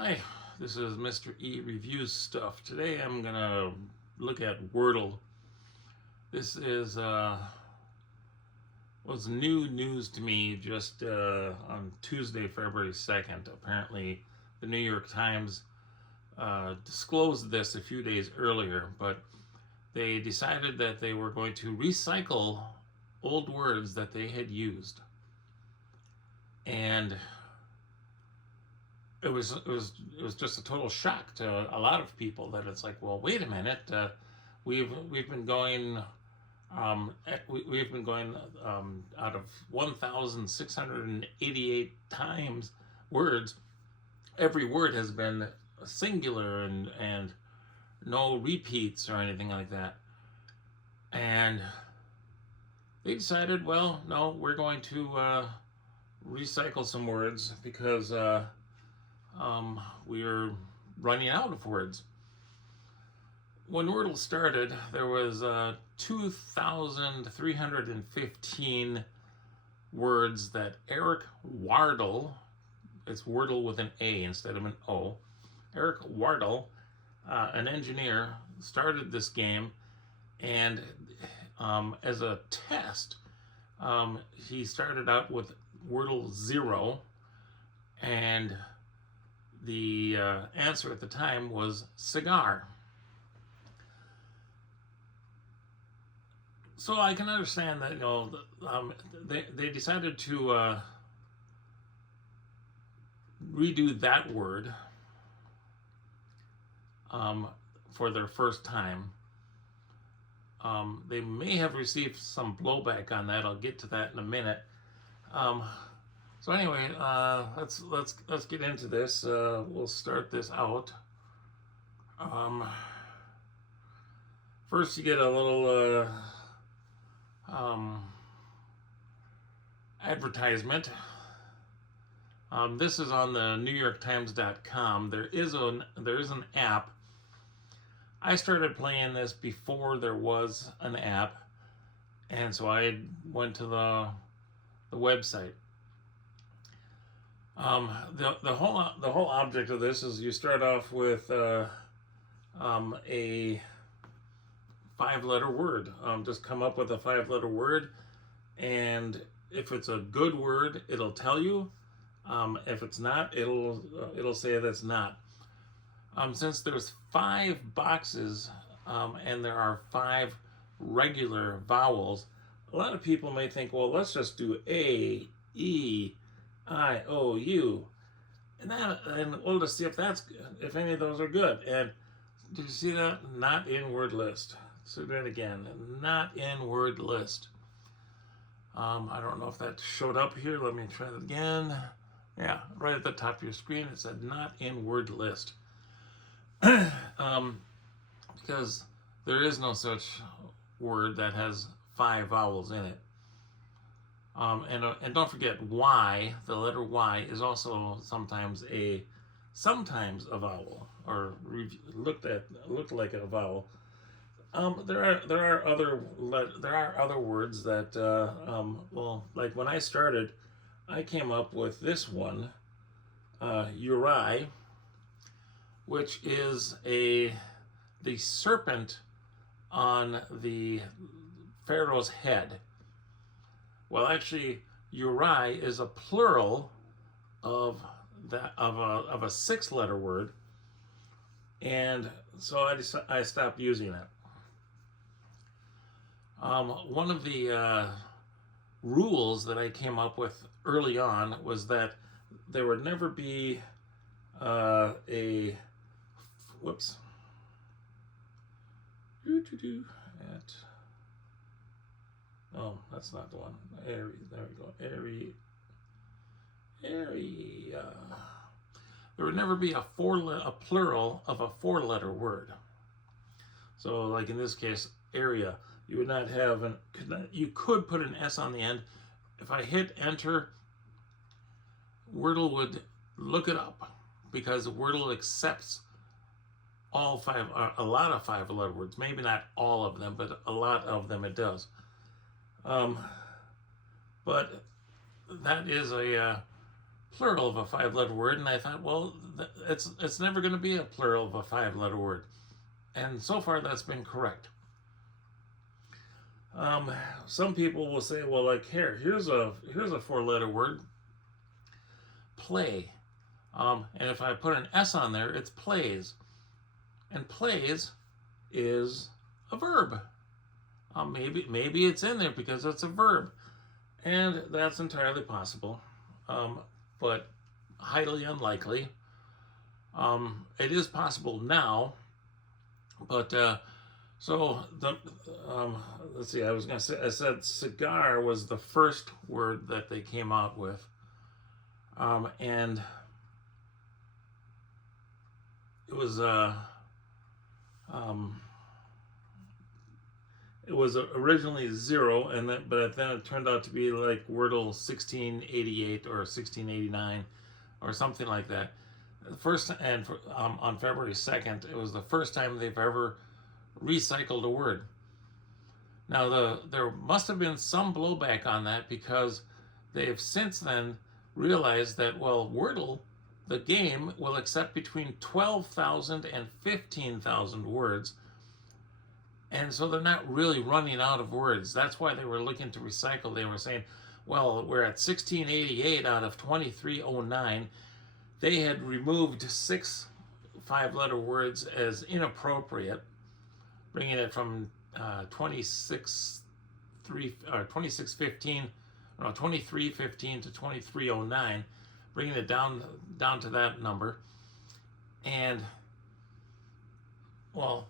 Hi, this is Mr. E Reviews Stuff. Today I'm gonna look at Wordle. This is was new news to me just on Tuesday, February 2nd. Apparently, the New York Times disclosed this a few days earlier, but they decided that they were going to recycle old words that they had used, and it was just a total shock to a lot of people that it's like, well, wait a minute, we've been going we've been going out of 1,688 times words. Every word has been singular and no repeats or anything like that. And they decided, well, no, we're going to recycle some words because we're running out of words. When Wordle started, there was 2,315 words that Eric Wardle, it's Wordle with an A instead of an O, Eric Wardle, an engineer, started this game, and as a test, he started out with Wordle 0, and the answer at the time was cigar. So I can understand that, they decided to redo that word for their first time. They may have received some blowback on that. I'll get to that in a minute. So anyway, let's get into this. We'll start this out. First, you get a little advertisement. This is on the NewYorkTimes.com. There is an app. I started playing this before there was an app, and so I went to the website. The whole object of this is you start off with a 5-letter word. Just come up with a 5-letter word, and if it's a good word, it'll tell you. If it's not, it'll say that's not. Since there's 5 boxes and there are 5 regular vowels, a lot of people may think, well, let's just do A, E, I, O, U, and we'll just see if any of those are good. And did you see that? Not in word list. So do it again. Not in word list. I don't know if that showed up here. Let me try that again. Yeah, right at the top of your screen it said not in word list. Because there is no such word that has 5 vowels in it. And don't forget, Y, the letter Y, is also sometimes a vowel, or looked like a vowel. There are other words that well, like when I started, I came up with this one, Uri, which is the serpent on the Pharaoh's head. Well, actually, Uri is a plural of a 6-letter word, and so I stopped using it. One of the rules that I came up with early on was that there would never be oh, that's not the one. There we go. There would never be a plural of a 4-letter word. So, like in this case, area. You would not have you could put an S on the end. If I hit enter, Wordle would look it up, because Wordle accepts all 5, a lot of 5-letter words. Maybe not all of them, but a lot of them it does. But that is a plural of a 5-letter word, and I thought, well, it's never going to be a plural of a 5-letter word, and so far that's been correct. Some people will say, well, like here's a 4-letter word, play, and if I put an S on there, it's plays, and plays is a verb. Maybe it's in there because it's a verb, and that's entirely possible, but highly unlikely. It is possible now, but so let's see. I said cigar was the first word that they came up with, and it was originally 0, but then it turned out to be like Wordle 1688 or 1689 or something like that. The first, and on February 2nd, it was the first time they've ever recycled a word. Now there must have been some blowback on that because they have since then realized that, well, Wordle, the game, will accept between 12,000 and 15,000 words. And so they're not really running out of words. That's why they were looking to recycle. They were saying, well, we're at 1688 out of 2309. They had removed 6 5-letter words as inappropriate, bringing it from 2315 to 2309, bringing it down to that number. And, well,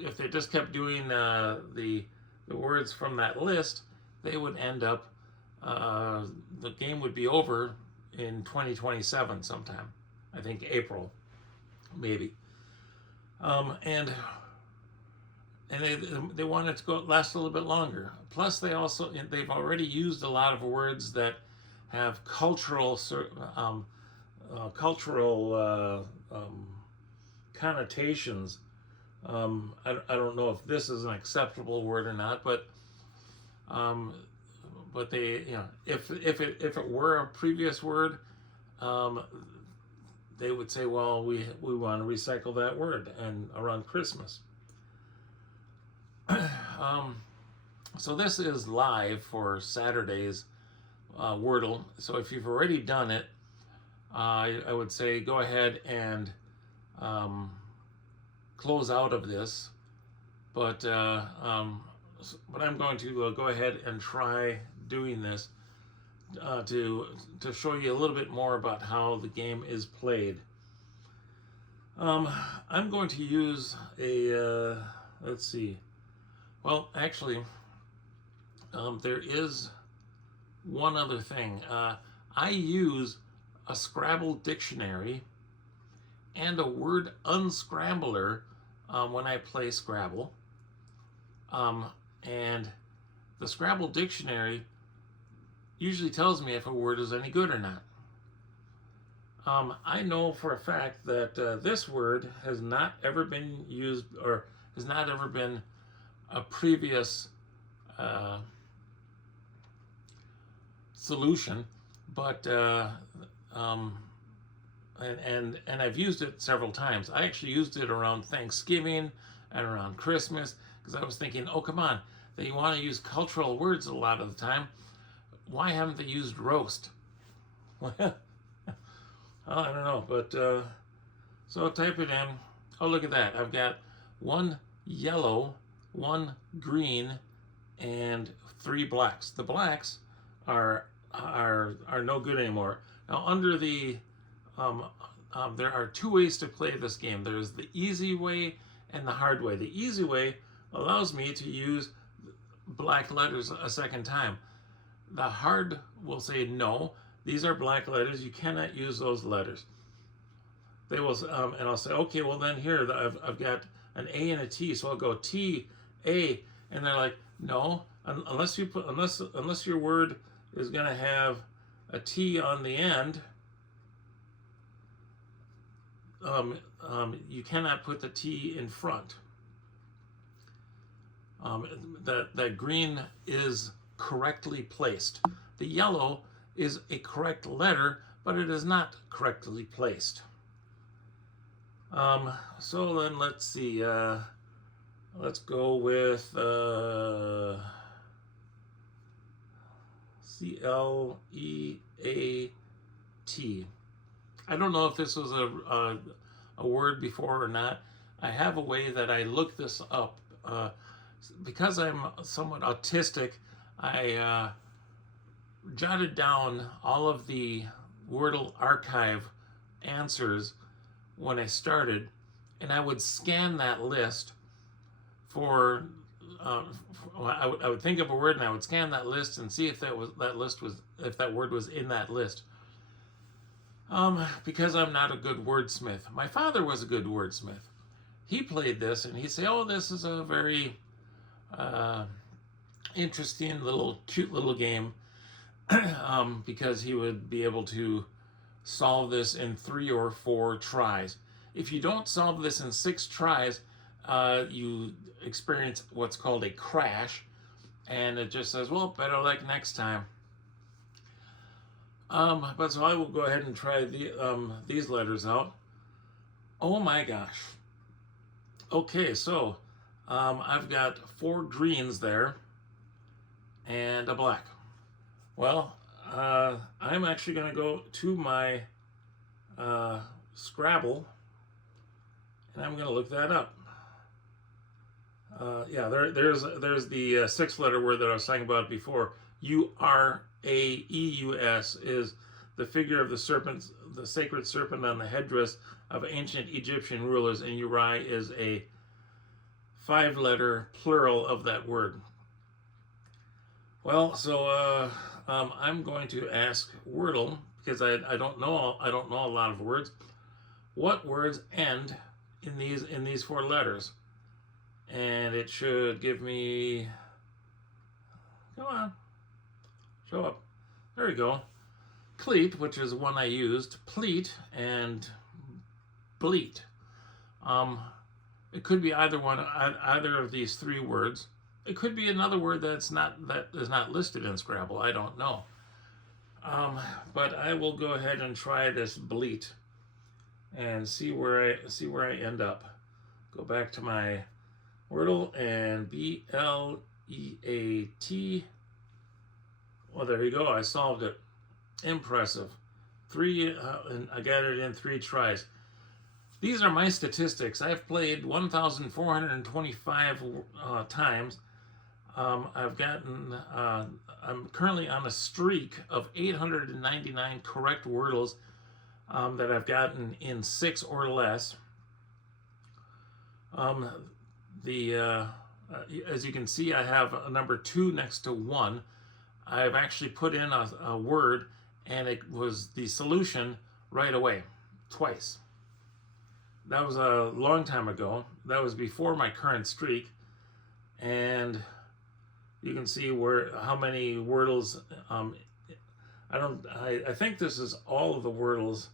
if they just kept doing the words from that list, they would end up, the game would be over in 2027 sometime. I think April, maybe. And they want it to last a little bit longer. Plus, they've already used a lot of words that have cultural connotations. I don't know if this is an acceptable word or not, but they, if it were a previous word, they would say, well, we want to recycle that word and around Christmas. So this is live for Saturday's Wordle. So if you've already done it, I would say go ahead and close out of this. But I'm going to go ahead and try doing this to show you a little bit more about how the game is played. I'm going to use a let's see. Well, actually, there is one other thing. I use a Scrabble dictionary and a word unscrambler when I play Scrabble. And the Scrabble dictionary usually tells me if a word is any good or not. I know for a fact that this word has not ever been used, or has not ever been a previous solution, but and I've used it several times. I actually used it around Thanksgiving and around Christmas because I was thinking, oh, come on, they want to use cultural words a lot of the time. Why haven't they used roast? Well, I don't know, but so type it in. Oh, look at that. I've got 1 yellow, 1 green, and 3 blacks. The blacks are no good anymore. Now, under the there are 2 ways to play this game. There's the easy way and the hard way. The easy way allows me to use black letters a second time. The hard will say, no, these are black letters. You cannot use those letters. They will, and I'll say, okay, well then here I've got an A and a T, so I'll go T, A, and they're like, no, unless your word is going to have a T on the end, you cannot put the T in front. That green is correctly placed. The yellow is a correct letter, but it is not correctly placed. So then let's see. Let's go with CLEAT. I don't know if this was a word before or not. I have a way that I look this up. Because I'm somewhat autistic, I jotted down all of the Wordle archive answers when I started, and I would scan that list for I would think of a word and I would scan that list and see if that word was in that list. Because I'm not a good wordsmith. My father was a good wordsmith. He played this and he'd say, "Oh, this is a very interesting cute little game," because he would be able to solve this in 3 or 4 tries. If you don't solve this in 6 tries, you experience what's called a crash, and it just says, "Well, better luck next time." But so I will go ahead and try these letters out. Oh my gosh. Okay, so I've got 4 greens there and a black. Well, I'm actually going to go to my Scrabble, and I'm going to look that up. Yeah, there's the 6-letter word that I was talking about before. Uraeus is the figure of the serpent, the sacred serpent on the headdress of ancient Egyptian rulers, and Uri is a 5-letter plural of that word. Well, so I'm going to ask Wordle, because I don't know a lot of words. What words end in these 4 letters? And it should give me, come on, show up. There we go. Cleat, which is one I used, pleat, and bleat. It could be either of these 3 words. It could be another word that is not listed in Scrabble. I don't know. But I will go ahead and try this bleat and see where I end up. Go back to my Wordle and BLEAT. Well, there you go. I solved it. Impressive. 3, and I got it in 3 tries. These are my statistics. I've played 1,425 times. I'm currently on a streak of 899 correct Wordles that I've gotten in 6 or less. As you can see, I have a number 2 next to 1. I've actually put in a word, and it was the solution right away, twice. That was a long time ago. That was before my current streak, and you can see how many Wordles. I think this is all of the Wordles.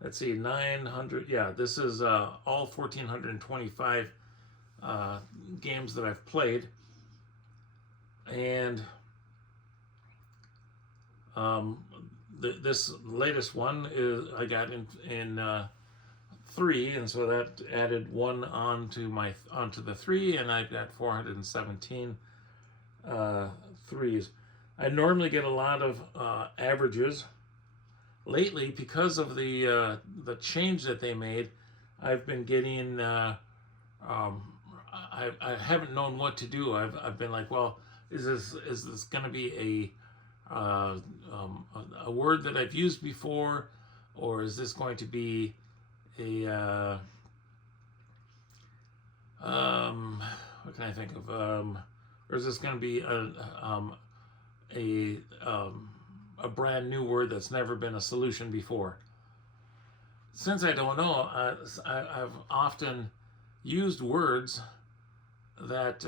Let's see, 900. Yeah, this is all 1,425 games that I've played, and this latest one is I got in 3, and so that added 1 onto the 3, and I've got 417 3s. I normally get a lot of averages. Lately, because of the change that they made, I've been getting. I haven't known what to do. I've been like, well, is this going to be a word that I've used before, or is this going to be a what can I think of? Or is this going to be a brand new word that's never been a solution before? Since I don't know, I've often used words that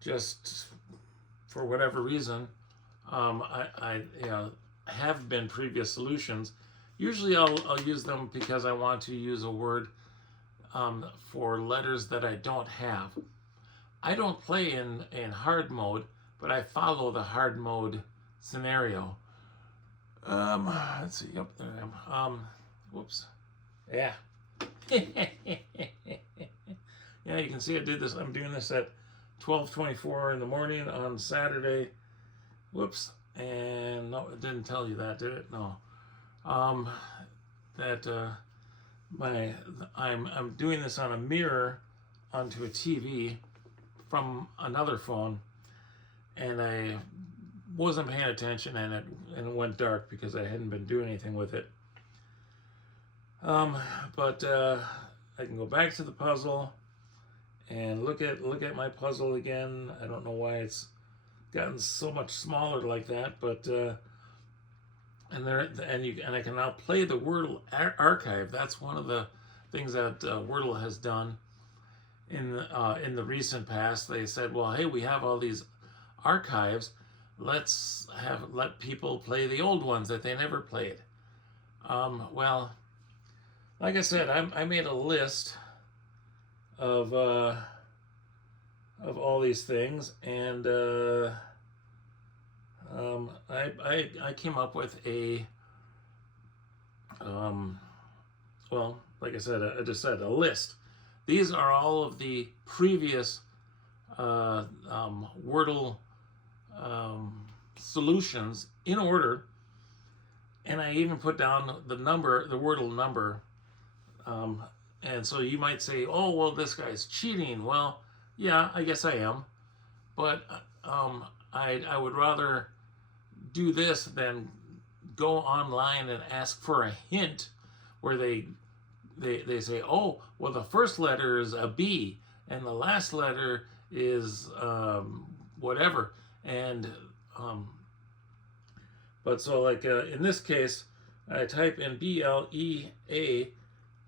just for whatever reason I have been previous solutions. Usually I'll use them because I want to use a word for letters that I don't have. I don't play in hard mode, but I follow the hard mode scenario. Let's see. Yep, there I am. Whoops. Yeah. Yeah, you can see I did this. I'm doing this at 12:24 in the morning on Saturday. Whoops. And no, it didn't tell you that, did it? No. I'm doing this on a mirror onto a TV from another phone, and I wasn't paying attention, and it went dark because I hadn't been doing anything with it. But I can go back to the puzzle and look at my puzzle again. I don't know why it's gotten so much smaller like that, but and I can now play the Wordle archive. That's one of the things that Wordle has done in the recent past. They said, well, hey, we have all these archives. Let's let people play the old ones that they never played. Well, like I said, I made a list of all these things, and I came up with a well, like I said, I just said a list. These are all of the previous Wordle solutions in order, and I even put down the number, the Wordle number. And so you might say, oh, well, this guy's cheating. Well, yeah, I guess I am. But I would rather do this than go online and ask for a hint where they say, oh, well, the first letter is a B and the last letter is whatever. And but so like in this case, I type in BLEA.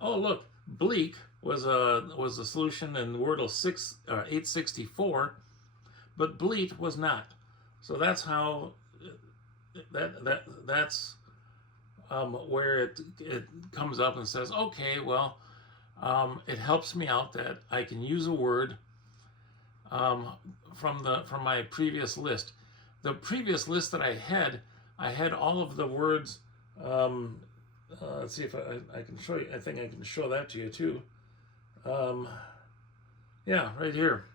Oh, look, bleak was a solution in Wordle 864, but bleat was not. So that's how that's where it comes up and says, okay, well, it helps me out that I can use a word from my previous list. The previous list that I had all of the words. Let's see if I can show you. I think I can show that to you too. Yeah, right here.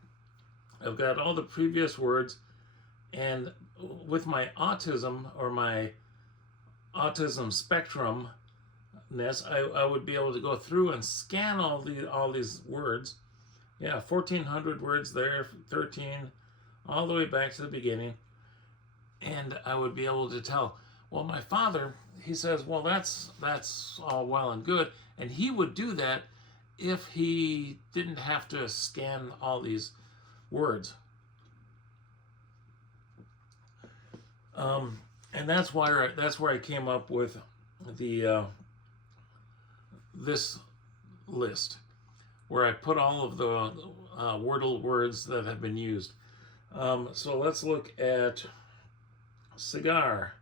I've got all the previous words, and with my autism or my autism spectrumness, I would be able to go through and scan all these words. Yeah, 1,400 words there, 13, all the way back to the beginning, and I would be able to tell. Well, my father, he says, well, that's all well and good, and he would do that if he didn't have to scan all these words. And that's where I came up with the this list, where I put all of the Wordle words that have been used. So let's look at cigar.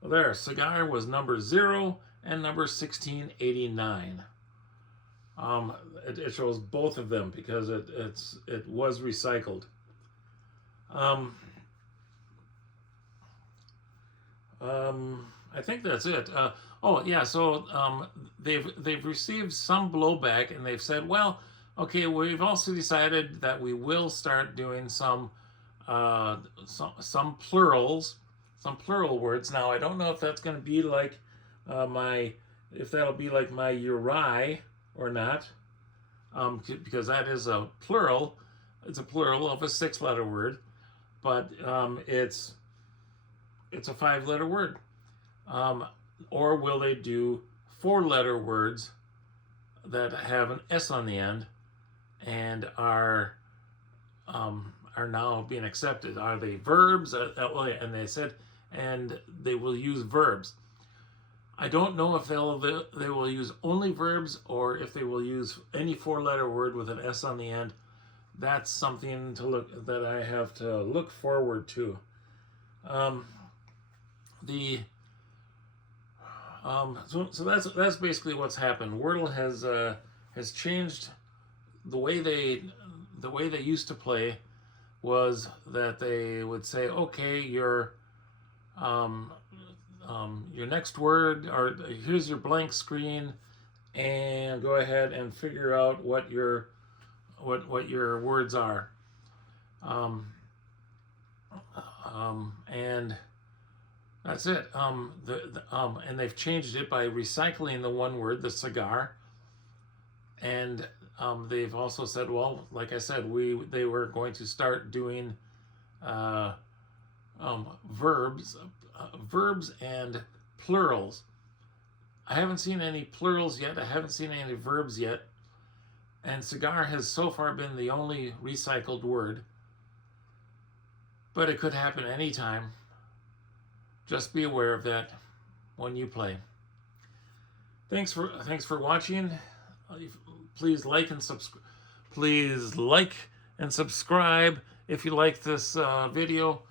Well, there, cigar was number 0 and number 1689. It shows both of them because it was recycled. I think that's it. Oh yeah, so they've received some blowback, and they've said, well, okay, we've also decided that we will start doing some plurals. Some plural words. Now, I don't know if that's going to be like if that'll be like my Uri or not, because that is a plural. It's a plural of a 6-letter word, but it's a 5-letter word. Or will they do 4-letter words that have an S on the end and are now being accepted? Are they verbs? And they said, and they will use verbs. I don't know if they will use only verbs or if they will use any 4-letter word with an S on the end. That's something that I have to look forward to. So that's basically what's happened. Wordle has changed the way they used to play. was that they would say, okay, your next word, or here's your blank screen, and go ahead and figure out what your words are. And that's it. And they've changed it by recycling the one word, the cigar. And they've also said, well, like I said, they were going to start doing verbs and plurals. I haven't seen any plurals yet. I haven't seen any verbs yet. And cigar has so far been the only recycled word. But it could happen anytime. Just be aware of that when you play. Thanks for watching. Please like and subscribe. Please like and subscribe if you like this video,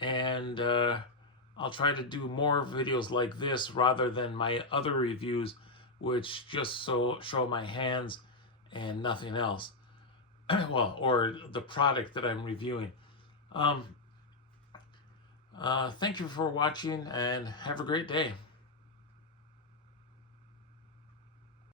and I'll try to do more videos like this rather than my other reviews, which just show my hands and nothing else. Well, or the product that I'm reviewing. Thank you for watching, and have a great day.